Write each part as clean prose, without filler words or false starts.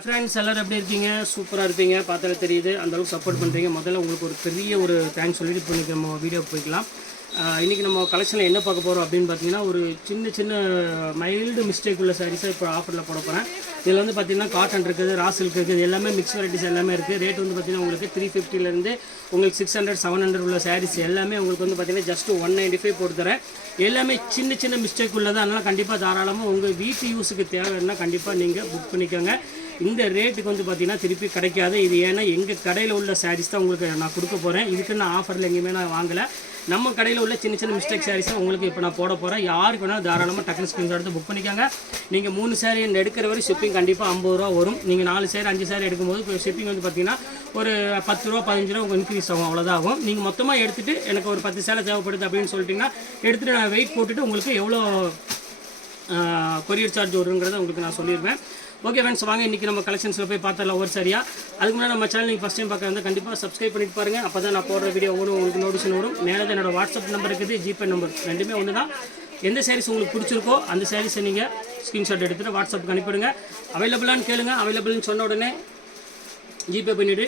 Friends எல்லோரும் எப்படி இருக்கீங்க? சூப்பராக இருப்பீங்க, பார்த்தாலே தெரியுது. அந்தளவுக்கு சப்போர்ட் பண்ணுறீங்க. முதல்ல உங்களுக்கு ஒரு பெரிய ஒரு தேங்க்ஸ் சொல்லிட்டு இப்போ நம்ம வீடியோ போய்க்கலாம். இன்றைக்கி நம்ம கலெக்ஷனில் என்ன பார்க்க போகிறோம் அப்படின்னு பார்த்தீங்கன்னா, ஒரு சின்ன மைல்டு மிஸ்டேக் உள்ள சாரீஸை இப்போ ஆஃபரில் போட போகிறேன். இதில் வந்து பார்த்திங்கன்னா காட்டன் இருக்குது, ரா சில்க் இருக்குது, எல்லாமே மிக்ஸ் வெரைட்டிஸ் எல்லாமே இருக்குது. ரேட் வந்து பார்த்திங்கன்னா உங்களுக்கு 350 உங்களுக்கு 600 700 உள்ள சாரீஸ் எல்லாமே உங்களுக்கு வந்து பார்த்திங்கன்னா ஜஸ்ட் 195 போட்டு தரேன். எல்லாமே சின்ன மிஸ்டேக் உள்ளது. அதனால் கண்டிப்பாக தாராளமாக உங்கள் வீட்டு யூஸுக்கு தேவைன்னா கண்டிப்பாக நீங்கள் புக் பண்ணிக்கோங்க. இந்த ரேட்டுக்கு வந்து பார்த்திங்கன்னா திருப்பி கிடைக்காது. இது ஏன்னா எங்கள் கடையில் உள்ள சாரீஸ் தான் உங்களுக்கு நான் கொடுக்க போகிறேன். இதுக்கு நான் ஆஃபரில் எங்கேயுமே நான் வாங்கலை. நம்ம கடையில் உள்ள சின்ன மிஸ்டேக் சாரீஸ் தான் உங்களுக்கு இப்போ நான் போட போகிறேன். யாருக்கு வேணாலும் தாராளமாக டக்குனு ஸ்க்ரீன்ஷாட் எடுத்து புக் பண்ணிக்கோங்க. நீங்கள் 3 சாரீ எடுக்கிற வரை ஷிப்பிங் கண்டிப்பாக 50 ரூபா வரும். நீங்கள் 4 சாரீ 5 சாரீ எடுக்கும்போது ஷிப்பிங் வந்து பார்த்திங்கன்னா ஒரு 10 ரூபா 15 ரூபா இன்க்ரீஸ் ஆகும், அவ்வளோதான் ஆகும். நீங்கள் மொத்தமாக எடுத்துகிட்டு எனக்கு ஒரு 10 சேலை தேவைப்படுது அப்படின்னு சொல்லிட்டிங்கன்னா எடுத்துகிட்டு நான் வெயிட் போட்டுட்டு உங்களுக்கு எவ்வளோ கொரியர் சார்ஜ் வருங்கிறத உங்களுக்கு நான் சொல்லிடுவேன். ஓகே ஃப்ரெண்ட்ஸ், வாங்க இன்றைக்கி நம்ம கலெக்ஷன்ஸில் போய் பார்த்தரலாம் ஒரு சரியா. அதுக்கு முன்னாடி நம்ம சேனல் நீங்கள் ஃபஸ்ட் டைம் பார்க்க வந்து கண்டிப்பாக சப்ஸ்கிரைப் பண்ணிட்டு பாருங்கள். அப்போ தான் நான் போடுற வீடியோ உங்களுக்கு நோட்டிஃபிகேஷன் வரும். மேலே தான் என்னோடய வாட்ஸ்அப் நம்பர் இருக்குது, ஜிபே நம்பர் ரெண்டுமே ஒன்று தான். எந்த சாரீஸ் உங்களுக்கு பிடிச்சிருக்கோ அந்த சாரீஸை நீங்கள் ஸ்க்ரீன்ஷாட் எடுத்துகிட்டு வாட்ஸ்அப்புக்கு அனுப்பிவிடுங்க. அவைலபிளான்னு கேளுங்க. அவைலபிள்னு சொன்ன உடனே ஜிபே பண்ணிவிட்டு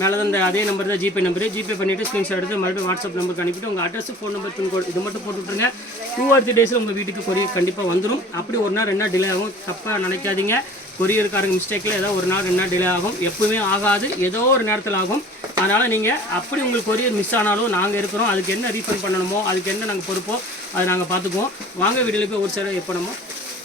மேலே தான் இந்த அதே நம்பர் தான் ஜிபே நம்பரு. ஜிபே பண்ணிவிட்டு ஸ்க்ரீன்ஷாட் எடுத்து மறுபடியும் வாட்ஸ்அப் நம்பருக்கு அனுப்பிவிட்டு உங்கள் அட்ரஸ், ஃபோன் நம்பர், பின்கோட் இது மட்டும் போட்டு விட்ருங்க. 2 or 3 டேஸில் உங்கள் வீட்டுக்கு கொரியர் கண்டிப்பாக வந்துடும். அப்படி ஒரு நாள் 2 நாள் டிலே ஆகும், தப்பாக நினைக்காதீங்க. கொரியருக்காரங்க மிஸ்டேக்கில் ஏதோ ஒரு நாள் 2 நாள் டிலே ஆகும், எப்பவுமே ஆகாது, ஏதோ ஒரு நேரத்தில் ஆகும். அதனால் நீங்கள் அப்படி உங்களுக்கு கொரியர் மிஸ் ஆனாலும் நாங்கள் இருக்கிறோம். அதுக்கு என்ன ரீஃபண்ட் பண்ணணுமோ அதுக்கு என்ன நாங்கள் பொறுப்போ அதை நாங்கள் பார்த்துக்குவோம். வாங்க வீடியோவில் போய் ஒரு சாரி எப்போ நம்ம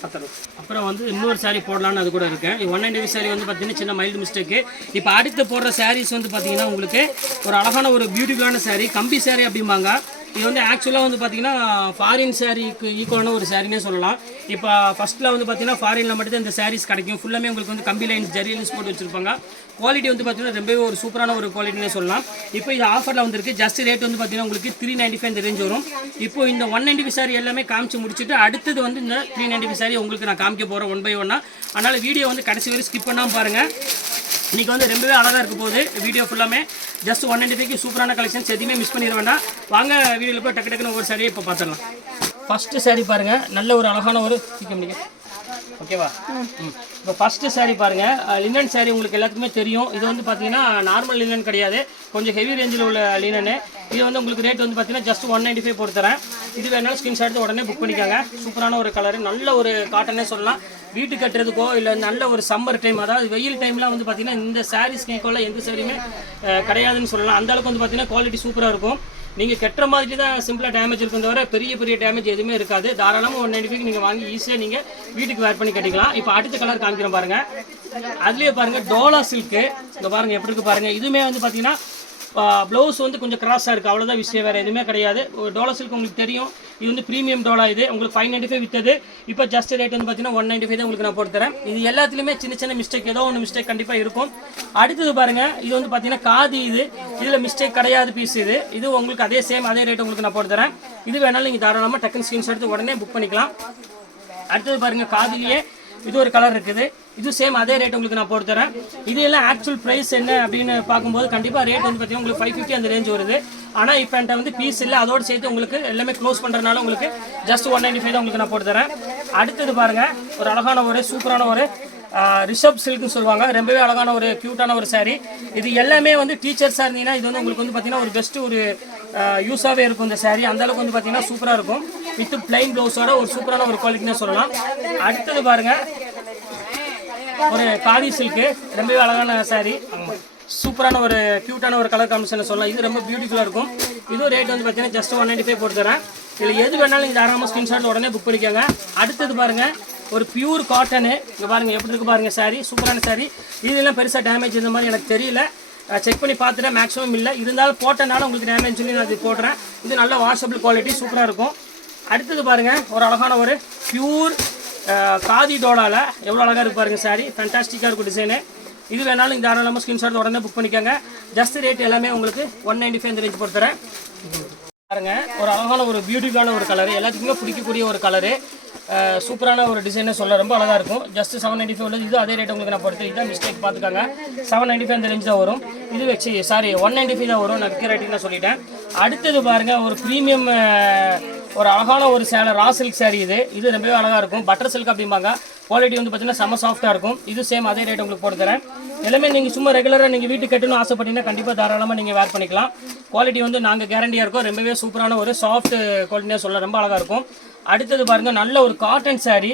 பார்த்துருவோம். அப்புறம் வந்து இன்னொரு சாரீ போடலான்னு அது கூட இருக்கேன். 195 சாரீ வந்து பார்த்தீங்கன்னா சின்ன மைல்டு மிஸ்டேக்கு. இப்போ அடுத்து போடுற சாரீஸ் வந்து பார்த்தீங்கன்னா உங்களுக்கு ஒரு அழகான ஒரு பியூட்டிஃபுல்லான சாரீ, கம்பி சாரீ அப்படிம்பாங்க. இது வந்து ஆக்சுவலாக வந்து பார்த்தீங்கன்னா ஃபாரின் சாரீக்கு ஈக்குவலான ஒரு சாரினே சொல்லலாம். இப்போ ஃபஸ்ட்டில் வந்து பார்த்தீங்கன்னா ஃபாரினில் மட்டும் இந்த சாரீஸ் கிடைக்கும். ஃபுல்லாமே உங்களுக்கு வந்து கம்பி லைன்ஸ், ஜரி லைன்ஸ் போட்டு வச்சுருப்பாங்க. குவாலிட்டி வந்து பார்த்தீங்கன்னா ரொம்பவே ஒரு சூப்பரான ஒரு குவாலிட்டினே சொல்லலாம். இப்போ இது ஆஃபரில் வந்துருக்கு. ஜஸ்ட் ரேட் வந்து பார்த்தீங்கன்னா உங்களுக்கு 395 இந்த ரேஞ்ச் வரும். இப்போ இந்த 195 சாரீ எல்லாமே காமிச்சு முடிச்சுட்டு அடுத்தது வந்து இந்த 395 சாரீ உங்களுக்கு நான் காமிக்க போகிறேன் 1 by 1. அதனால் வீடியோ வந்து கடைசி வரை ஸ்கிப் பண்ணாமல் பாருங்கள். இன்றைக்கி வந்து ரொம்பவே அழகாக இருக்க போகுது வீடியோ ஃபுல்லாமே. ஜஸ்ட் 195க்கு சூப்பரான கலெக்ஷன்ஸ், எதுவுமே மிஸ் பண்ணிட வேண்டாம். வாங்க வீடியோவில் போய் டக்குன்னு ஒரு சாரியை இப்போ பார்த்துடலாம். ஃபஸ்ட்டு சாரீ பாருங்கள், நல்ல ஒரு அழகான ஒரு ஓகேவா. இப்போ ஃபஸ்ட்டு சாரீ பாருங்கள், லினன் சாரீ உங்களுக்கு எல்லாத்துக்குமே தெரியும். இது வந்து பார்த்தீங்கன்னா நார்மல் லினன் கிடையாது, கொஞ்சம் ஹெவி ரேஞ்சில் உள்ள லினனு. இது வந்து உங்களுக்கு ரேட் வந்து பார்த்தீங்கன்னா ஜஸ்ட் 195 போட்டு தரேன். இது வேணாலும் ஸ்க்ரீன்ஷாட் எடுத்து உடனே புக் பண்ணிக்காங்க. சூப்பரான ஒரு கலரு, நல்ல ஒரு காட்டனே சொல்லலாம். வீட்டு கட்டுறதுக்கோ இல்லை நல்ல ஒரு சம்மர் டைம், அதாவது வெயில் டைம்லாம் வந்து பார்த்தீங்கன்னா இந்த சாரீஸ்க்கு ஈக்குவலாக எந்த சாரியுமே கிடையாதுன்னு சொல்லலாம். அந்தளவுக்கு வந்து பார்த்தீங்கன்னா குவாலிட்டி சூப்பராக இருக்கும். நீங்கள் கட்டுற மாதிரி தான் சிம்பிளாக டேமேஜ் இருக்கும், தவிர பெரிய டேமேஜ் எதுவுமே இருக்காது. தாராளமாக 195 நீங்கள் வாங்கி ஈஸியாக நீங்கள் வீட்டுக்கு வேர் பண்ணி கட்டிக்கலாம். இப்போ அடுத்த கலர் காமிக்கிறேன் பாருங்கள். அதுலேயே பாருங்கள் டோலா சில்க்கு. இங்கே பாருங்கள் எப்படி இருக்குது பாருங்கள். இதுவுமே வந்து பார்த்தீங்கன்னா ப்ளவுஸ் வந்து கொஞ்சம் கிராஸாக இருக்குது, அவ்வளோதான் விஷயம், வேறு எதுவுமே கிடையாது. டோலா சில்க் உங்களுக்கு தெரியும். இது வந்து ப்ரீமியம் டோலா. இது உங்களுக்கு 595 விற்றது. இப்போ ஜஸ்ட் ரேட் வந்து பார்த்தீங்கன்னா 195 தான் உங்களுக்கு நான் போட்டு தரேன். இது எல்லாத்துலேயுமே சின்ன மிஸ்டேக், ஏதோ ஒன்று மிஸ்டேக் கண்டிப்பாக இருக்கும். அடுத்தது பாருங்கள், இது வந்து பார்த்தீங்கன்னா காதி. இதில் மிஸ்டேக் கிடையாது பீஸ். இது உங்களுக்கு அதே சேம் அதே ரேட் உங்களுக்கு நான் போட்டு தரேன். இது வேணாலும் நீங்கள் தாராளமாக டக்குன்னு ஸ்க்ரீன்ஷாட் எடுத்து உடனே புக் பண்ணிக்கலாம். அடுத்தது பாருங்கள், காதிலேயே இது ஒரு கலர் இருக்குது. இது சேம் அதே ரேட் உங்களுக்கு நான் போட்டு தரேன். இது எல்லாம் ஆக்சுவல் ப்ரைஸ் என்ன அப்படின்னு பார்க்கும்போது கண்டிப்பாக ரேட் வந்து பார்த்தீங்கன்னா உங்களுக்கு 550 அந்த ரேஞ்ச் வருது. ஆனால் இப்போ என்கிட்ட வந்து பீஸ் இல்லை, அதோடு சேர்த்து உங்களுக்கு எல்லாமே க்ளோஸ் பண்ணுறதுனால உங்களுக்கு ஜஸ்ட் 195 தான் உங்களுக்கு நான் போட்டு தரேன். அடுத்தது பாருங்கள், ஒரு அழகான ஒரு சூப்பரான ஒரு ரிஷப் சில்க்னு சொல்லுவாங்க. ரொம்பவே அழகான ஒரு க்யூட்டான ஒரு சாரீ. இது எல்லாமே வந்து டீச்சர்ஸாக இருந்தீங்கன்னா இது வந்து உங்களுக்கு வந்து பார்த்தீங்கன்னா ஒரு பெஸ்ட்டு ஒரு யூஸாகவே இருக்கும் இந்த சாரீ. அந்தளவுக்கு வந்து பார்த்தீங்கன்னா சூப்பராக இருக்கும். வித் பிளைன் ப்ளவுஸோட ஒரு சூப்பரான ஒரு குவாலிட்டினே சொல்லலாம். அடுத்தது பாருங்கள், ஒரு காதி சில்க்கு, ரொம்பவே அழகான சாரீ, சூப்பரான ஒரு க்யூட்டான ஒரு கலர் காம்பினேஷன் சொல்லலாம். இது ரொம்ப பியூட்டிஃபுல்லாக இருக்கும். இதுவும் ரேட் வந்து பார்த்தீங்கன்னா ஜஸ்ட் 195 போட்டு தரேன். இதில் எது வேணாலும் நீங்கள் தாராளமாக ஸ்க்ரீன்ஷாட் உடனே புக் பண்ணிக்கோங்க. அடுத்தது பாருங்கள், ஒரு பியூர் காட்டனு. இங்கே பாருங்கள் எப்படி இருக்குது பாருங்கள் சாரீ, சூப்பரான சாரீ. இதெல்லாம் பெருசாக டேமேஜ் இந்த மாதிரி எனக்கு தெரியல, செக் பண்ணி பார்த்துட்டேன், மேக்ஸிமம் இல்லை. இருந்தாலும் போட்டனால உங்களுக்கு டேமேஜ் சொல்லி நான் இது போடுறேன். இது நல்ல வாஷபிள் குவாலிட்டி, சூப்பராக இருக்கும். அடுத்தது பாருங்கள், ஒரு அழகான ஒரு பியூர் காதி டோலாவில் எவ்வளோ அழகாக இருக்குது பாருங்கள் சாரீ, ஃபேண்டாஸ்டிக்காக இருக்கும் டிசைனு. இது வேணாலும் இந்த தாராளமாக ஸ்க்ரீன்ஷாட் உடனே புக் பண்ணிக்கோங்க. ஜஸ்ட் ரேட் எல்லாமே உங்களுக்கு 195 இந்த ரேஞ்ச் போட்டு தரேன். பாருங்கள், ஒரு அழகான ஒரு பியூட்டிஃபுல்லான ஒரு கலரு, எல்லாத்துக்குமே பிடிக்கக்கூடிய ஒரு கலரு, சூப்பரான ஒரு டிசைனே சொல்ல ரொம்ப அழகாக இருக்கும். ஜஸ்ட் 795 உள்ளது. இது அதே ரேட் உங்களுக்கு நான் பொறுத்து. இதுதான் மிஸ்டேக் பார்த்துக்காங்க. 795 அந்த ரேஞ்ச் தான் வரும். இது வச்சு 195 தான் வரும். நான் விற்கிற ரேட்டிங் தான் சொல்லிட்டேன். அடுத்தது பாருங்கள், ஒரு ப்ரீமியம் ஒரு அழகான ஒரு சேலை ரா சில்க் சாரீ இது ரொம்பவே அழகாக இருக்கும். பட்டர் சில்க் அப்படிம்பாங்க. குவாலிட்டி வந்து பார்த்தீங்கன்னா செம்ம சாஃப்ட்டாக இருக்கும். இது சேம் அதே ரேட் உங்களுக்கு போட்டு தரேன். எல்லாமே நீங்கள் சும்மா ரெகுலராக நீங்கள் வீட்டுக்கு கட்டணும் ஆசைப்பட்டீங்கன்னா கண்டிப்பாக தாராளமாக நீங்கள் வேர் பண்ணிக்கலாம். குவாலிட்டி வந்து நாங்கள் கேரண்டியாக இருக்கும். ரொம்பவே சூப்பரான ஒரு சாஃப்ட் குவாலிட்டியாக சொல்ல ரொம்ப அழகாக இருக்கும். அடுத்தது பாருங்கள், நல்ல ஒரு காட்டன் சாரீ.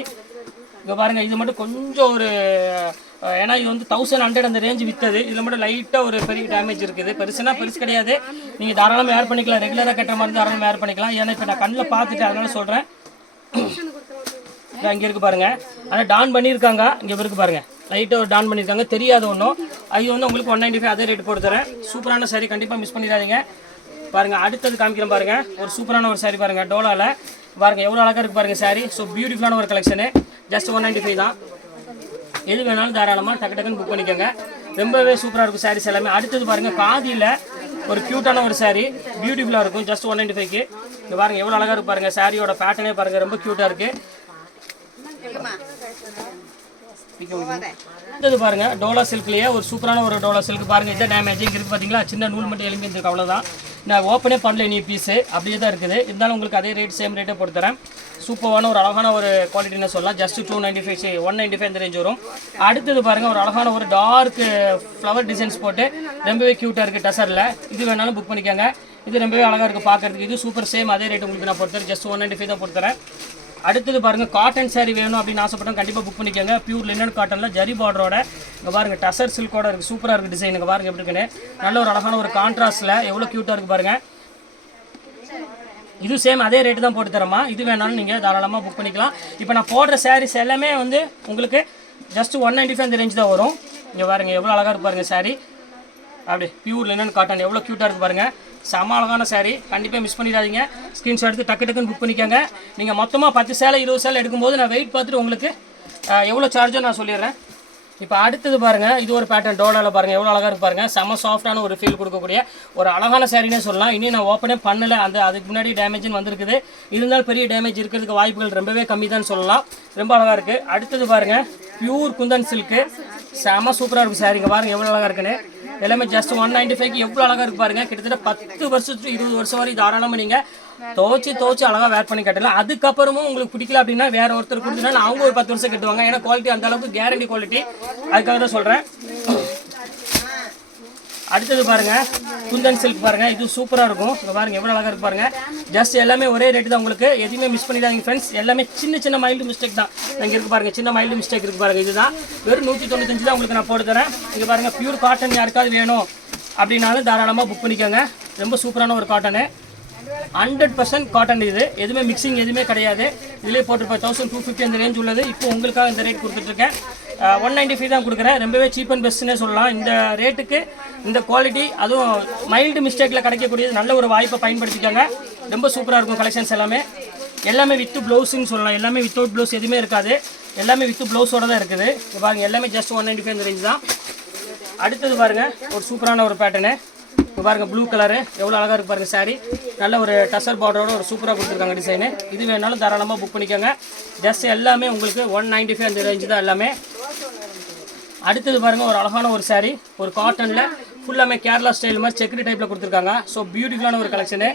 இங்கே பாருங்கள், இது மட்டும் கொஞ்சம் ஒரு ஏன்னா இது வந்து 1100 அந்த ரேஞ்சு விற்றது. இதில் மட்டும் லைட்டாக ஒரு பெரிய டேமேஜ் இருக்குது. பெருசுனா பெருசு கிடையாது. நீங்கள் தாராளமாக வேர் பண்ணிக்கலாம். ரெகுலராக கட்டுற மாதிரி தாராளமாக வேர் பண்ணிக்கலாம். ஏன்னா இப்போ நான் கண்ணில் பார்த்துட்டு அதனால சொல்கிறேன். இங்கே இருக்குது பாருங்கள், ஆனால் டான் பண்ணியிருக்காங்க. இங்கே இருக்குது பாருங்கள், லைட்டாக ஒரு டான் பண்ணியிருக்காங்க, தெரியாது ஒன்றும். அது வந்து உங்களுக்கு 195 அதே ரேட் போட்டு தரேன். சூப்பரான சாரீ, கண்டிப்பாக மிஸ் பண்ணிடாதீங்க. பாருங்கள், அடுத்தது காமிக்கிறேன் பாருங்கள். ஒரு சூப்பரான ஒரு சாரீ பாருங்கள், டோலாவில் பாருங்கள் எவ்வளோ அழகாக இருக்குது பாருங்கள் சாரீ. ஸோ பியூட்டிஃபுல்லான ஒரு கலெக்ஷனு. ஜஸ்ட் 195 தான். எது வேணாலும் தாராளமாக டக்குன்னு புக் பண்ணிக்கோங்க. ரொம்பவே சூப்பராக இருக்கும் சாரீஸ் எல்லாமே. அடுத்தது பாருங்கள், காதியில் ஒரு க்யூட்டான ஒரு சாரீ, பியூட்டிஃபுல்லாக இருக்கும். ஜஸ்ட் 195க்கு. இங்கே பாருங்கள் எவ்வளோ அழகாக இருக்குது பாருங்கள். சாரியோட பேட்டர்னே பாருங்கள், ரொம்ப க்யூட்டாக இருக்குது. அடுத்தது பாருங்கள், டோலா சில்க்லேயே ஒரு சூப்பரான ஒரு டோலா சில்க் பாருங்கள். இதான் டேமேஜ் இங்கே இருக்குது பார்த்தீங்களா, சின்ன நூல் மட்டும் எலும்பி இருந்துருக்கு, அவ்வளோதான். நான் ஓப்பனே பண்ணல நீ பீஸு, அப்படியே தான் இருக்குது. இருந்தாலும் உங்களுக்கு அதே ரேட் சேம் ரேட்டே போட்டு தரேன். சூப்பரான ஒரு அழகான ஒரு குவாலிட்டின்னு சொல்லலாம். ஜஸ்ட் 295 195 இந்த ரேஞ்ச் வரும். அடுத்தது பாருங்கள், ஒரு அழகான ஒரு டார்க் ஃப்ளவர் டிசைன்ஸ் போட்டு ரொம்பவே க்யூட்டாக இருக்குது டசரில். இது வேணாலும் புக் பண்ணிக்கோங்க. இது ரொம்பவே அழகாக இருக்குது பார்க்குறதுக்கு. இது சூப்பர் சேம் அதே ரேட் உங்களுக்கு நான் போட்டு தரேன். ஜஸ்ட் 195 தான் போட்டு தரேன். அடுத்தது பாருங்கள், காட்டன் சாரீ வேணும் அப்படின்னு ஆசைப்பட்டோம் கண்டிப்பாக புக் பண்ணிக்கோங்க. பியூர் லினன் காட்டனில் ஜரி பார்டரோட இங்கே பாருங்கள், டசர் சில்கோட இருக்குது. சூப்பராக இருக்குது டிசைன். இங்கே பாருங்கள் எப்படி இருக்குன்னு. நல்ல ஒரு அழகான ஒரு கான்ட்ராஸ்ட்டில் எவ்வளோ க்யூட்டாக இருக்குது பாருங்கள். இது சேம் அதே ரேட்டு தான் போட்டு தரமா. இது வேணாலும் நீங்கள் தாராளமாக புக் பண்ணிக்கலாம். இப்போ நான் போடுற சாரீஸ் எல்லாமே வந்து உங்களுக்கு ஜஸ்ட் 195 இந்த ரேஞ்ச் தான் வரும். இங்கே பாருங்கள் எவ்வளோ அழகாக இருக்கு பாருங்கள் சாரீ. அப்படி பியூர் லினன் காட்டன் எவ்வளோ க்யூட்டாக இருக்குது பாருங்கள். செம அழகான சாரீ, கண்டிப்பாக மிஸ் பண்ணிடாதீங்க. ஸ்க்ரீன்ஷாட் எடுத்து டக்குன்னு புக் பண்ணிக்கோங்க. நீங்கள் மொத்தமாக 10 சேலை 20 சேலை எடுக்கும்போது நான் வெயிட் பார்த்துட்டு உங்களுக்கு எவ்வளோ சார்ஜோ நான் சொல்லிடுறேன். இப்போ அடுத்தது பாருங்கள், இது ஒரு பேட்டர்ன் டோலாவில் பாருங்கள் எவ்வளோ அழகாக இருக்கு பாருங்கள். செம்ம சாஃப்டான ஒரு ஃபீல் கொடுக்கக்கூடிய ஒரு அழகான சாரீனே சொல்லலாம். இன்னும் நான் ஓப்பனே பண்ணலை, அதுக்கு முன்னாடி டேமேஜ்னு வந்திருக்குது. இருந்தாலும் பெரிய டேமேஜ் இருக்கிறதுக்கு வாய்ப்புகள் ரொம்பவே கம்மி தான் சொல்லலாம். ரொம்ப அழகாக இருக்குது. அடுத்தது பாருங்கள், பியூர் குந்தன் சில்க்கு, செம்ம சூப்பராக இருக்கும் சாரீங்க. பாருங்கள் எவ்வளோ அழகாக இருக்குன்னு. எல்லாமே ஜஸ்ட் 195க்கு எவ்வளோ அழகாக இருக்கு பாருங்கள். கிட்டத்தட்ட 10 வருஷத்துக்கு 20 வருஷம் வரை தாராளமாக நீங்கள் துவச்சி அழகாக வேர் பண்ணி கட்டலாம். அதுக்கப்புறமும் உங்களுக்கு பிடிக்கல அப்படின்னா வேற ஒருத்தர் கொடுத்துட்டா அவங்க ஒரு 10 வருஷம் கட்டுவாங்க. ஏன்னா குவாலிட்டி அந்த அளவுக்கு கேரண்டி குவாலிட்டி, அதுக்காக தான் சொல்கிறேன். அடுத்தது பாருங்கள், குந்தன் சில்க் பாருங்கள், இது சூப்பராக இருக்கும். இங்கே பாருங்கள் எவ்வளோ அழகாக இருக்கு பாருங்கள். ஜஸ்ட் எல்லாமே ஒரே ரேட்டு தான் உங்களுக்கு. எதுவுமே மிஸ் பண்ணிடாதீங்க ஃப்ரெண்ட்ஸ். எல்லாமே சின்ன மைல்டு மிஸ்டேக் தான். இங்கே இருக்குது பாருங்கள், சின்ன மைல்டு மிஸ்டேக் இருக்குது பாருங்கள். இதுதான் வெறும் 195 தான் உங்களுக்கு நான் போட்டு தரேன். இங்கே பாருங்கள், பியூர் காட்டன் யாருக்காவது வேணும் அப்படின்னாலும் தாராளமாக புக் பண்ணிக்கோங்க. ரொம்ப சூப்பரான ஒரு காட்டனு, 100% காட்டன். இது எதுவுமே மிக்சிங் எதுவுமே கிடையாது. இதிலே போட்டு 1250 அந்த ரேஞ்ச் உள்ளது. இப்போ உங்களுக்காக இந்த ரேட் கொடுத்துட்ருக்கேன். 195 தான் கொடுக்குறேன். ரொம்பவே சீப் அண்ட் பெஸ்ட்னே சொல்லலாம். இந்த ரேட்டுக்கு இந்த குவாலிட்டி, அதுவும் மைல்டு மிஸ்டேக்கில் கிடைக்கக்கூடியது, நல்ல ஒரு வாய்ப்பை பயன்படுத்திக்கோங்க. ரொம்ப சூப்பராக இருக்கும் கலெக்ஷன்ஸ் எல்லாமே வித் ப்ளவுஸுன்னு சொல்லலாம். எல்லாமே வித்தவுட் ப்ளவுஸ் எதுவுமே இருக்காது. எல்லாமே வித் ப்ளவுஸோட தான் இருக்குது. இப்போ பாருங்கள் எல்லாமே ஜஸ்ட் 195 இந்த ரேஞ்ச் தான். அடுத்தது பாருங்கள், ஒரு சூப்பரான ஒரு பேட்டர்னு. இப்போ பாருங்கள் ப்ளூ கலரு எவ்வளோ அழகாக இருக்குது பாருங்கள் சாரீ. நல்ல ஒரு டசர் பார்டரோட ஒரு சூப்பராக கொடுத்துருக்காங்க டிசைனு. இது வேணாலும் தாராளமாக புக் பண்ணிக்கோங்க. ஜஸ்ட் எல்லாமே உங்களுக்கு 195 அந்த ரேஞ்சு தான் எல்லாமே. அடுத்தது பாருங்கள், ஒரு அழகான ஒரு சாரீ, ஒரு காட்டனில் ஃபுல்லாமே கேரளா ஸ்டைல் மாதிரி செக்குடு டைப்பில் கொடுத்துருக்காங்க. ஸோ பியூட்டிஃபுல்லான ஒரு கலெக்ஷனு.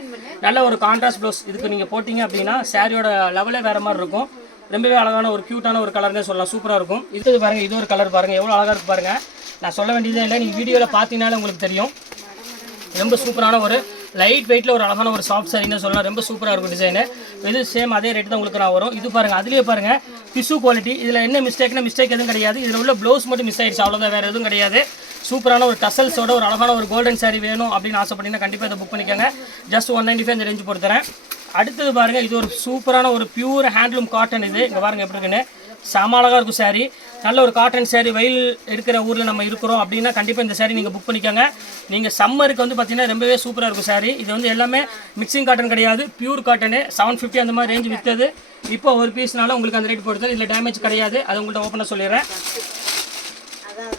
நல்ல ஒரு கான்ட்ராஸ்ட் ப்ளவுஸ் இதுக்கு நீங்கள் போட்டிங்க அப்படின்னா சாரியோட லெவலே வேறு மாதிரி இருக்கும். ரொம்பவே அழகான ஒரு க்யூட்டான ஒரு கலர்னே சொல்லலாம். சூப்பராக இருக்கும். இது பாருங்கள், இது ஒரு கலர் பாருங்கள் எவ்வளோ அழகாக இருக்குது பாருங்கள். நான் சொல்ல வேண்டியதே இல்லை, நீங்கள் வீடியோவில் பார்த்தீங்கனாலே உங்களுக்கு தெரியும். ரொம்ப சூப்பரான ஒரு லைட் வெயிட்டில் ஒரு அழகான ஒரு சாஃப்ட் சாரின்னு சொல்லலாம். ரொம்ப சூப்பராக இருக்கும் டிசைனு. இது சேம் அதே ரேட்டு தான் உங்களுக்கு நான் வரும். இது பாருங்கள், அதுலேயே பாருங்கள் டிஷ்யூ குவாலிட்டி. இதில் என்ன மிஸ்டேக் எதுவும் கிடையாது. இதில் உள்ள ப்ளவுஸ் மட்டும் மிஸ் ஆயிடுச்சு, அவ்வளோதான், வேறு எதுவும் கிடையாது. சூப்பரான ஒரு டசல்ஸோட ஒரு அழகான ஒரு கோல்டன் சாரீ வேணும் அப்படின்னு ஆசைப்பட்டீங்கன்னா கண்டிப்பாக இதை புக் பண்ணிக்கோங்க. ஜஸ்ட் 195 இந்த ரேஞ்சு போட்டு தரேன். அடுத்தது பாருங்கள், இது ஒரு சூப்பரான ஒரு பியூர் ஹேண்ட்லூம் காட்டன். இது இங்கே பாருங்கள் எப்படி இருக்குன்னு. செம அழகாக இருக்கும் சாரீ. நல்ல ஒரு காட்டன் சாரீ. வெயில் இருக்கிற ஊரில் நம்ம இருக்கிறோம் அப்படின்னா கண்டிப்பாக இந்த சாரீ நீங்கள் புக் பண்ணிக்கோங்க. நீங்கள் சம்மருக்கு வந்து பார்த்தீங்கன்னா ரொம்பவே சூப்பராக இருக்கும் சாரீ. இது வந்து எல்லாமே மிக்சிங் காட்டன் கிடையாது, பியூர் காட்டனு. 750 அந்த மாதிரி ரேஞ்சு விற்றது. இப்போ ஒரு பீஸ்னால உங்களுக்கு அந்த ரேட் போடுறது. இதில் டேமேஜ் கிடையாது, அது உங்கள்கிட்ட ஓப்பனாக சொல்லிடுறேன்.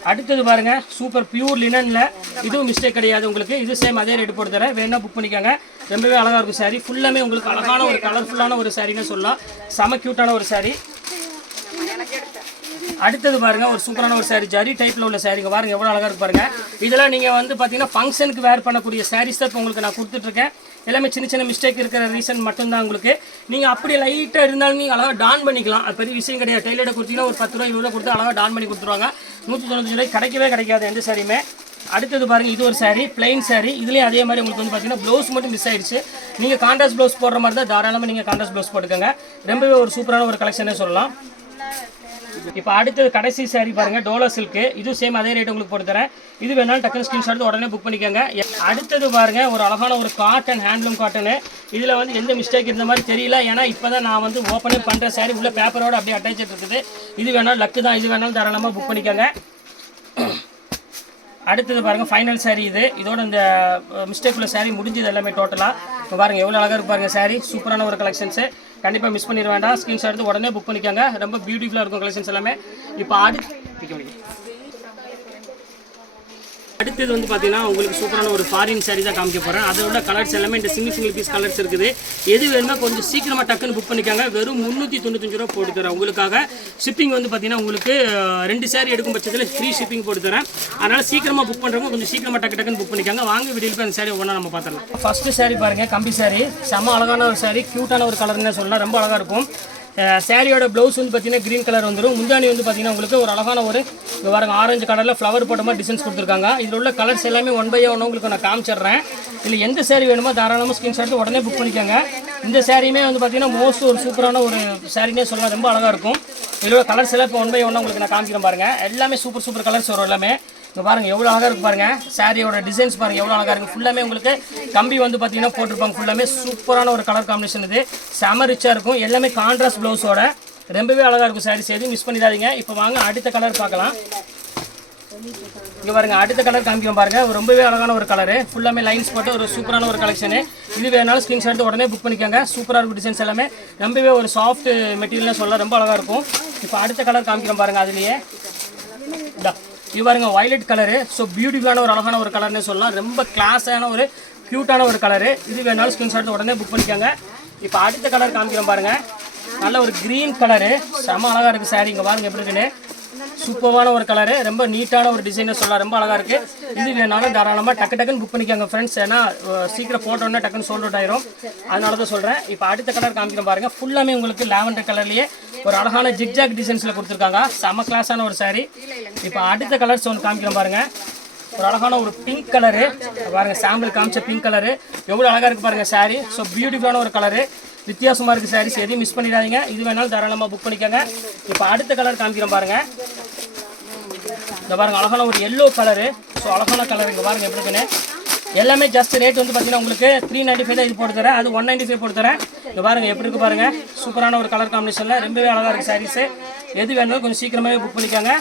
அடுத்தது பாருங்கள், சூப்பர் பியூர் லினனில், இதுவும் மிஸ்டேக் கிடையாது உங்களுக்கு. இது சேம் அதே ரேட் போட்டு தரேன். வேணா புக் பண்ணிக்கோங்க. ரொம்பவே அழகாக இருக்கும் சாரீ. ஃபுல்லாமே உங்களுக்கு அழகான ஒரு கலர்ஃபுல்லான ஒரு சாரீன்னு சொல்லலாம். செம க்யூட்டான ஒரு சாரீ. அடுத்தது பாருங்கள் ஒரு சூப்பரான ஒரு சாரீ, ஜரி டைப்பில் உள்ள சாரீங்க பாருங்கள் எவ்வளோ அழகாக இருக்கு பாருங்கள். இதெல்லாம் நீங்கள் வந்து பார்த்தீங்கன்னா ஃபங்க்ஷனுக்கு வேர் பண்ணக்கூடிய சாரீஸ் தான் இப்போ உங்களுக்கு நான் கொடுத்துட்ருக்கேன். எல்லாமே சின்ன சின்ன மிஸ்டேக் இருக்கிற ரீசன் மட்டும்தான் உங்களுக்கு. நீங்கள் அப்படி லைட்டாக இருந்தாலும் நீங்கள் அழகாக டான் பண்ணிக்கலாம். அது பெரிய விஷயம் கிடையாது. டெய்லரை கொடுத்தீங்கன்னா ஒரு 10 ரூபா 20 ரூபா கொடுத்து அழகாக டான் பண்ணி கொடுத்துருவாங்க. 195 ரூபாய் கிடைக்கவே கிடைக்காது எந்த சாரியுமே. அடுத்தது பாருங்கள் இது ஒரு சாரீ, பிளைன் சாரீ. இதுலேயும் அதே மாதிரி உங்களுக்கு வந்து பார்த்தீங்கன்னா ப்ளவுஸ் மட்டும் மிஸ் ஆயிடுச்சு. நீங்கள் கான்ட்ராஸ்ட் ப்ளவுஸ் போடுற மாதிரி தான் தாராளமாக நீங்கள் கான்ட்ராஸ்ட் ப்ளவுஸ் போட்டுக்கோங்க. ரொம்பவே ஒரு சூப்பரான ஒரு கலெக்ஷனே சொல்லலாம். இப்போ அடுத்தது கடைசி சாரீ பாருங்கள், டோலோ சில்க்கு. இது சேம் அதே ரேட் உங்களுக்கு போட்டு தரேன். இது வேணாலும் டக்குனு ஸ்கிரீன்ஷாட் உடனே புக் பண்ணிக்கோங்க. அடுத்தது பாருங்கள் ஒரு அழகான ஒரு காட்டன், ஹேண்ட்லூம் காட்டனு. இதில் வந்து எந்த மிஸ்டேக் இருந்த மாதிரி தெரியல. ஏன்னா இப்போ தான் நான் வந்து ஓப்பனே பண்ணுற சாரீ உள்ள பேப்பரோடு அப்படியே அட்டாச் இருக்குது. இது வேணாலும் லக்கு தான், இது வேணாலும் தாராளமாக புக் பண்ணிக்கோங்க. அடுத்தது பாருங்கள் ஃபைனல் சாரீ இது. இதோட இந்த மிஸ்டேக் உள்ள சாரீ முடிஞ்சது எல்லாமே டோட்டலாக. இப்போ பாருங்கள் எவ்வளோ அழகாக இருக்கு பாருங்கள் சாரீ. சூப்பரான ஒரு கலெக்ஷன்ஸு. கண்டிப்பாக மிஸ் பண்ணிட வேண்டாம். ஸ்கிரீன்ஷாட் எடுத்து உடனே புக் பண்ணிக்கோங்க. ரொம்ப பியூட்டிஃபுல்லாக இருக்கும் கலெக்ஷன்ஸ் எல்லாமே. இப்போ அடுத்தது வந்து பார்த்தீங்கன்னா உங்களுக்கு சூப்பரான ஒரு ஃபாரின் சாரீ தான் காமிக்க போகிறேன். அதோட கலர்ஸ் எல்லாமே இந்த சிங்கிள் பீஸ் கலர்ஸ் இருக்குது. எது வேணுமோ கொஞ்சம் சீக்கிரமாக டக்குன்னு புக் பண்ணிக்காங்க. வெறும் 395 ரூபா போட்டு தரேன் உங்களுக்காக. ஷிப்பிங் வந்து பார்த்தீங்கன்னா உங்களுக்கு 2 சாரீ எடுக்கும் பட்சத்தில் ஃப்ரீ ஷிப்பிங் போட்டு தரேன். அதனால் சீக்கிரமாக புக் பண்ணுறவங்க கொஞ்சம் சீக்கிரமாக டக்குன்னு புக் பண்ணிக்காங்க. வாங்க வீடியோவில் போய் அந்த சாரீ ஒன்றா நம்ம பார்த்துடலாம். ஃபஸ்ட்டு சாரீ பாருங்கள், கம்பி சாரீ. செம்ம அழகான ஒரு சாரீ, க்யூட்டான ஒரு கலர்னு சொல்லலாம். ரொம்ப அழகாக இருக்கும். சாரியோட ப்ளவுஸ் வந்து பார்த்தீங்கன்னா க்ரீன் கலர் வந்துடும். முந்தானி வந்து பார்த்தீங்கன்னா உங்களுக்கு ஒரு அழகான ஒரு பாருங்க ஆரஞ்சு கலரில் ஃப்ளவர் போட்ட மாதிரி டிசைன்ஸ் கொடுத்துருக்காங்க. இதில் உள்ள கலர்ஸ் எல்லாமே 1 by 1 உங்களுக்கு நான் காமிச்சிடுறேன். இல்லை எந்த சாரீ வேணுமோ தாராளமாக ஸ்கிரீன்ஷாட் உடனே புக் பண்ணிக்கோங்க. இந்த சாரியுமே வந்து பார்த்தீங்கன்னா மோஸ்ட் ஒரு சூப்பரான ஒரு சாரீனே சொல்லலாம். ரொம்ப அழகாக இருக்கும். இதில் உள்ள கலர்ஸ் எல்லாம் இப்போ 1 by 1 உங்களுக்கு நான் காமிக்கிறேன் பாருங்கள். எல்லாமே சூப்பர் கலர்ஸ் வரும் எல்லாமே. இங்கே பாருங்கள் எவ்வளோ அழகாக இருக்குது பாருங்கள். சாரியோட டிசைன்ஸ் பாருங்கள் எவ்வளோ அழகாக இருக்குது. ஃபுல்லாமே உங்களுக்கு கம்பி வந்து பார்த்தீங்கன்னா போட்டிருப்பாங்க. ஃபுல்லாமே சூப்பரான ஒரு கலர் காம்பினேஷன். இது செம ரிச்சாக இருக்கும். எல்லாமே கான்ட்ராஸ்ட் ப்ளவுஸோட ரொம்பவே அழகாக இருக்கும் சாரீஸ். எதுவும் மிஸ் பண்ணிடாதீங்க. இப்போ வாங்க அடுத்த கலர் பார்க்கலாம். இங்கே பாருங்கள் அடுத்த கலர் காமிக்கிறோம் பாருங்கள். ரொம்பவே அழகான ஒரு கலரு. ஃபுல்லாமே லைன்ஸ் போட்டு ஒரு சூப்பரான ஒரு கலெக்ஷனு. இது வேணாலும் ஸ்க்ரீன்ஷாட் உடனே புக் பண்ணிக்கோங்க. சூப்பராக இருக்கும் டிசைன்ஸ் எல்லாமே. ரொம்பவே ஒரு சாஃப்ட் மெட்டீரியல்னு சொல்லலாம். ரொம்ப அழகாக இருக்கும். இப்போ அடுத்த கலர் காமிக்கிறோம் பாருங்கள். அதுலேயே இது பாருங்க வயலட் கலரு. ஸோ பியூட்டிஃபுல்லான ஒரு அழகான ஒரு கலர்னே சொல்லலாம். ரொம்ப கிளாஸான ஒரு க்யூட்டான ஒரு கலரு. இது வேணாலும் ஸ்க்ரீன்ஷாட் உடனே புக் பண்ணிக்கோங்க. இப்போ அடுத்த கலர் காமிக்கிறோம் பாருங்கள். நல்ல ஒரு க்ரீன் கலரு. செம்ம அழகாக இருக்குது சாரீ. இங்கே பாருங்கள் எப்படி இருக்குன்னு. சூப்பரான ஒரு கலரு. ரொம்ப நீட்டான ஒரு டிசைனை சொல்லலாம். ரொம்ப அழகாக இருக்குது. இது வேணாலும் தாராளமாக டக்குன்னு புக் பண்ணிக்கோங்க ஃப்ரெண்ட்ஸ். ஏன்னா சீக்கிரம் போட்டோன்னே டக்குன்னு சோல்ட் அவுட் ஆயிரும். அதனால தான் சொல்கிறேன். இப்போ அடுத்த கலர் காமிக்கிறோம் பாருங்கள். ஃபுல்லாமே உங்களுக்கு லாவெண்டர் கலர்லேயே ஒரு அழகான ஜிக்ஜாக் டிசைன்ஸில் கொடுத்துருக்காங்க. செம்ம கிளாஸான ஒரு சாரீ. இப்போ அடுத்த கலர்ஸ் ஒன்று காமிக்கிறோம் பாருங்கள். ஒரு அழகான ஒரு பிங்க் கலரு பாருங்கள். சாம்பிள் காமிச்ச பிங்க் கலரு எவ்வளோ அழகாக இருக்குது பாருங்கள் சாரீ. ஸோ பியூட்டிஃபுல்லான ஒரு கலரு. வித்தியாசமாக இருக்குது சாரீஸ். எதையும் மிஸ் பண்ணிடாதீங்க. இது வேணாலும் தாராளமாக புக் பண்ணிக்கோங்க. இப்போ அடுத்த கலர் காமிக்கிறோம் பாருங்கள். இந்த பாருங்கள் அழகான ஒரு எல்லோ கலரு. ஸோ அழகான கலர். இங்கே பாருங்கள் எப்படி இருக்குன்னு. எல்லாமே ஜஸ்ட் ரேட் வந்து பார்த்தீங்கன்னா உங்களுக்கு 395 தான் இது போட்டு தரேன். அது 195 போட்டு தரேன். இங்கே பாருங்கள் எப்படி இருக்குது பாருங்கள். சூப்பரான ஒரு கலர் காம்பினேஷனில் ரொம்பவே அழகாக இருக்குது சாரீஸு. எது வேணாலும் கொஞ்சம் சீக்கிரமாகவே புக் பண்ணிக்கோங்க.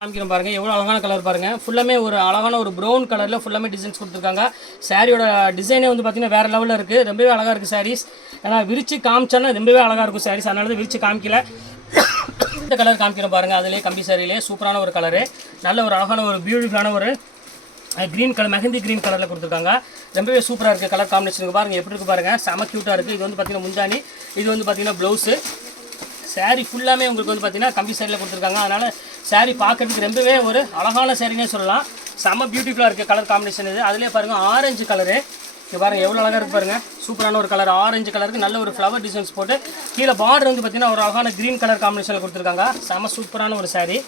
காமிக்கிறோம் பாருங்கள் எவ்வளோ அழகான கலர் பாருங்கள். ஃபுல்லாமே ஒரு அழகான ஒரு ப்ரௌன் கலரில் ஃபுல்லாமே டிசைன்ஸ் கொடுத்துருக்காங்க. சாரியோட டிசைனே வந்து பார்த்தீங்கன்னா வேறு லெவலில் இருக்குது. ரொம்பவே அழகாக இருக்குது சாரீஸ். ஏன்னா விரிச்சு காமிச்சோன்னா ரொம்பவே அழகாக இருக்கும் சாரீஸ். அதனால தான் விரிச்சு காமிக்கல. இந்த கலர் காமிக்கிறோம் பாருங்கள். அதிலே கம்பி சாரியிலே சூப்பரான ஒரு கலரு. நல்ல ஒரு அழகான ஒரு பியூட்டிஃபுல்லான ஒரு க்ரீன் கலர், மெஹந்தி க்ரீன் கலரில் கொடுத்துருக்காங்க. ரொம்பவே சூப்பராக இருக்குது கலர் காம்பினேஷனுக்கு. பாருங்கள் எப்படி இருக்குது பாருங்கள். செம க்யூட்டாக இருக்குது. இது வந்து பார்த்தீங்கன்னா முந்தானி. இது வந்து பார்த்தீங்கன்னா ப்ளவுஸு. சாரீ ஃபுல்லாமே உங்களுக்கு வந்து பார்த்தீங்கன்னா கம்பி சாரியில் கொடுத்துருக்காங்க. அதனால் சாரீ பார்க்கறதுக்கு ரொம்பவே ஒரு அழகான சாரினே சொல்லலாம். செம்ம பியூட்டிஃபுல்லாக இருக்குது கலர் காம்பினேஷன் இது. அதிலே பாருங்கள் ஆரஞ்சு கலரு. இங்கே பாருங்கள் எவ்வளோ அழகாக இருக்குது பாருங்கள். சூப்பரான ஒரு கலர். ஆரஞ்சு கலருக்கு நல்ல ஒரு ஃப்ளவர் டிசைன்ஸ் போட்டு கீழே பார்டர் வந்து பார்த்தீங்கன்னா ஒரு அழகான க்ரீன் கலர் காம்பினேஷனில் கொடுத்துருக்காங்க. செம்ம சூப்பரான ஒரு சாரீ.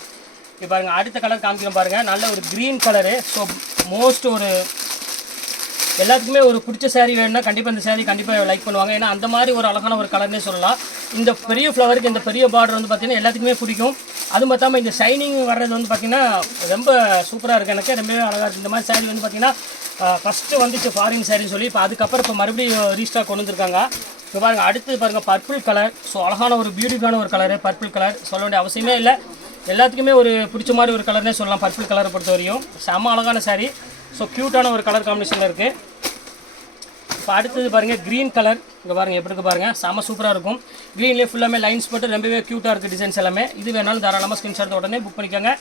இப்போ பாருங்கள் அடுத்த கலர் காமிக்கிறோம் பாருங்கள். நல்ல ஒரு க்ரீன் கலரு. ஸோ மோஸ்ட் ஒரு எல்லாத்துக்குமே ஒரு பிடிச்ச சாரீ வேணும்னா கண்டிப்பாக இந்த சாரீ கண்டிப்பாக லைக் பண்ணுவாங்க. ஏன்னா அந்த மாதிரி ஒரு அழகான ஒரு கலர்னே சொல்லலாம். இந்த பெரிய ஃப்ளவருக்கு இந்த பெரிய பார்டர் வந்து பார்த்திங்கன்னா எல்லாத்துக்குமே பிடிக்கும். அதுவும் பார்த்தாமல் இந்த ஷைனிங் வர்றது வந்து பார்த்திங்கன்னா ரொம்ப சூப்பராக இருக்குது. எனக்கு ரொம்பவே அழகாக இருக்குது. இந்த மாதிரி சாரீ வந்து பார்த்திங்கன்னா ஃபஸ்ட்டு வந்துச்சு ஃபாரின் சாரின்னு சொல்லி. இப்போ அதுக்கப்புறம் இப்போ மறுபடியும் ரீஸ்டாக் கொண்டு வந்திருக்காங்க. இப்போ பாருங்கள் அடுத்து பாருங்கள் பர்பிள் கலர். ஸோ அழகான ஒரு பியூட்டிஃபுல்லான ஒரு கலரு பர்பிள் கலர். சொல்ல வேண்டிய அவசியமே இல்லை. எல்லாத்துக்குமே ஒரு பிடிச்ச மாதிரி ஒரு கலர்னே சொல்லலாம். பர்பிள் கலரை பொறுத்த வரையும் செம்ம அழகான சாரீ. ஸோ க்யூட்டான ஒரு கலர் காம்பினேஷனில் இருக்குது. இப்போ அடுத்தது பாருங்கள் க்ரீன் கலர். இங்கே பாருங்கள் எப்படி இருக்குது பாருங்கள். செம்ம சூப்பராக இருக்கும். க்ரீன்லேயே ஃபுல்லாமே லைன்ஸ் போட்டு ரொம்பவே க்யூட்டாக இருக்குது டிசைன்ஸ் எல்லாமே. இது வேணாலும் தாராளமாக ஸ்க்ரீன்ஷாட் உடனே புக் பண்ணிக்கோங்க.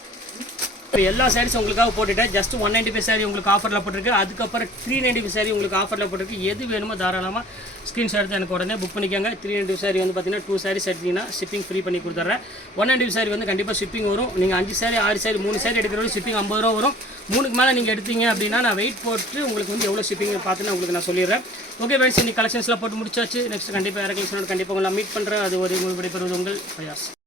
இப்போ எல்லா சாரீஸ் உங்களுக்காக போட்டுட்டேன். ஜஸ்ட் 195 சாரீ உங்களுக்கு ஆஃபரில் போட்டிருக்கு. அதுக்கப்புறம் 395 சாரீ உங்களுக்கு ஆஃபரில் போட்டிருக்கு. எது வேணுமோ தாராளமாக ஸ்க்ரீன்ஷாட் எடுத்து எனக்கு உடனே புக் பண்ணிக்கோங்க. 395 சாரீ வந்து பார்த்தீங்கன்னா 2 சாரீஸ் எடுத்தீங்கன்னா ஷிப்பிங் ஃப்ரீ பண்ணி கொடுத்துட்றேன். 195 சாரீ வந்து கண்டிப்பாக ஷிப்பிங் வரும். நீங்கள் 5 சாரீ 6 சாரீ 3 சாரீ எடுக்கிறவங்க ஷிப்பிங் 50 ரூபா வரும். 3க்கு மேலே நீங்கள் எடுத்தீங்க அப்படின்னா நான் வெயிட் போட்டு உங்களுக்கு வந்து எவ்வளோ ஷிப்பிங் பார்த்துன்னு உங்களுக்கு நான் சொல்லிடுறேன். ஓகே ஃப்ரெண்ட்ஸ், இன்னைக்கு கலெக்ஷன்ஸ்லாம் போட்டு முடிச்சாச்சு. நெக்ஸ்ட் கண்டிப்பாக வேறு கலெக்ஷனோட கண்டிப்பாக உங்களை மீட் பண்ணுறேன். அது ஒரு உங்களுக்கு விடைபெறுவது உங்கள் ஃபயாஸ்.